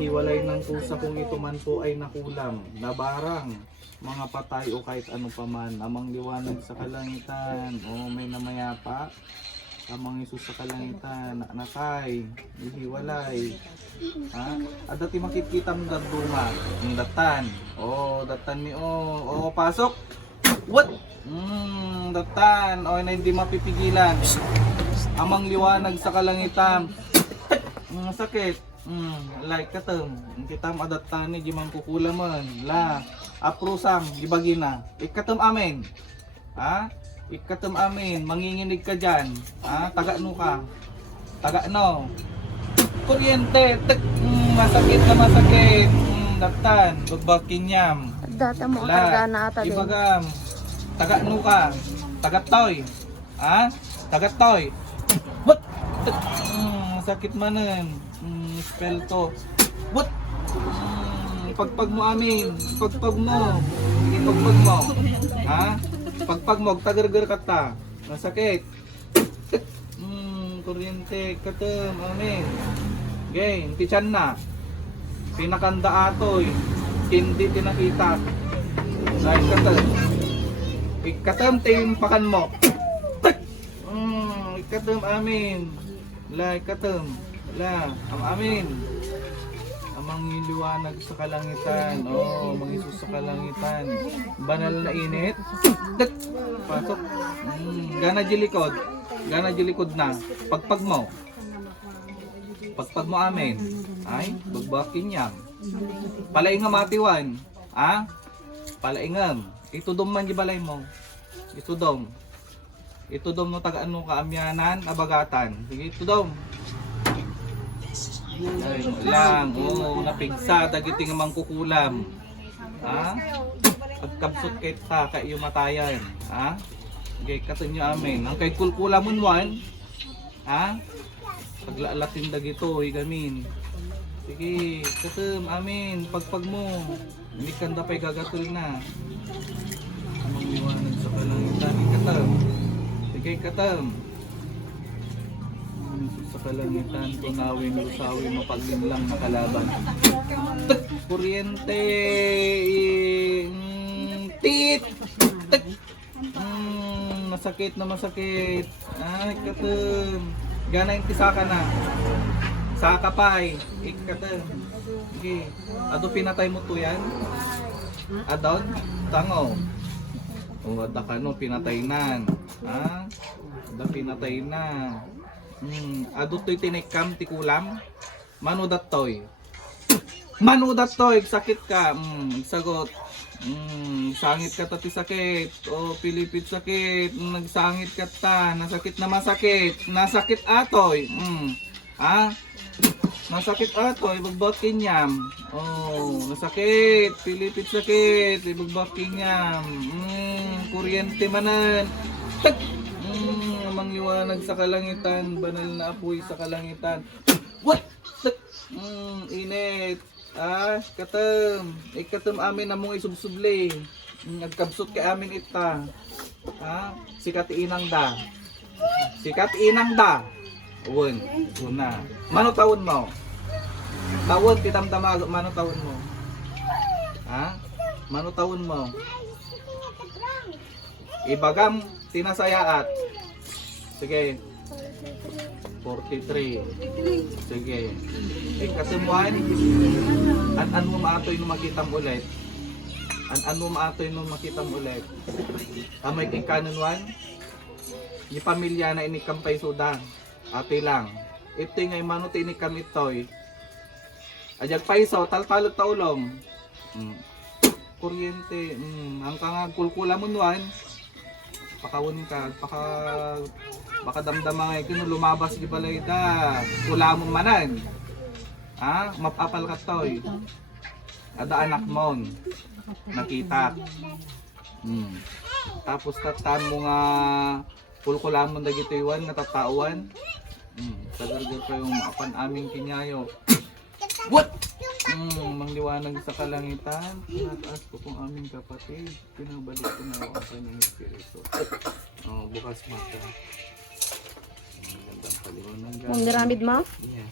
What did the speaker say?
hiwalay ng kusa kung ito man po ay nakulam, nabarang, mga patay o kahit ano paman, amang liwanag sa kalangitan, o may namayapa, amang Isus sa kalangitan, nakay, hiwalay. Ha? At dati makikita mo daduma, yung datan, datan ni pasok, what? Datan, na hindi mapipigilan, amang liwanag sa kalangitan, sakit. Like katem, kita madatan ni gimang kukulaman, la, aprusang, gibagina, ikatem amin, ha? Ikatem amin, manginginig ka dyan, ha? Taga-no ka, taga-no, kuryente, masakit na masakit, datan, bagbakinyam, Data mo karga na ata din. ibagam, taga-no ka, taga-toy, ha? Taga-toy, what? Sakit manan, spell to, what? Pagpag mo amin, pagpag mo, ha? Pagpag mo, tagargar ka ta, masakit, kuryente, katem, amin, gain, tichan na, pinakanda atoy, hindi tinakita, dahil katem, ikatem, timpakan mo, ikatem, amin, la, ikatem, la, amin, amang liwanag sa kalangitan, mga Isus sa kalangitan, banal na init, pasok, gana jilikod na, pagpag mo amin, ay, bagbakin niya, palaingam atiwan, ha, palaingam, itudom man balay mo, itudom no tagaan mo kaamyanan, abagatan, sige itudom, ay, lang, napigsa, dagiting amang kukulam, ha, pagkabsot kay ta, kayo matayan, ha, okay, katunyo amin, ang kay kulkulamon wan, ha, paglalatin dagito, gamin, sige, katum, amin, pagpag mo, hindi kanda pa'y gagatul na, amang liwanag sa kalangitan, katum, sige, katum, sa kalangitan, tunawin, lusawin, mapaglinlang na kalaban, kuryente, tit, masakit na masakit, ay, katum, gana yung tisaka na, saka pa'y, ikatum, okay, ado pinatay mo to yan, adon, tango, ada ka no, pinatay nan, ha, ada pinatay na, ado to'y tinikam, tikulam, manudat to'y, sakit ka, sagot, sangit ka tati sakit, pilipit sakit, nagsangit ka ta, nasakit na masakit, nasakit atoy, ha? Nasakit atoy, bagbakin yam, nasakit, pilipit sakit, bagbakin yam, kuryente manan, tag, mangliwanag sa kalangitan, banal na apoy sa kalangitan, what? Tag, init, katem, ikatem amin namong isubsuble, nagkabsot kay amin ita, sikat inang da, una, mano taon mo, tawon titamtama, mano taon mo, mano taon mo, ibagam tinasayaat, sige, 43, sige, ikatemuan, an mo maatoy nung makita mo ulit, amay ikanunuan, ni pamilya na inikampay suda, ate lang, ito ngay mano tinikam itoy, ajag paisaw, taltalot taulom, kuryente, ang kangag kulkula mo nuan, pakawon ka, baka damdama nga ito lumabas di balay da, kulamon manan, mapapal ka toy, ada anak mo, nakita, tapos tatan mo nga, kulkulamon na gito iwan, natatawan, tagal-gal kayong maapan aming kinyayo, what? Mangliwanag sa kalangitan, pinataas ko kung aming kapatid, pinabalik ko na ang kanyang espiritu. Bukas mata. Gandang paliwanag. Ang garamid mo? Yeah.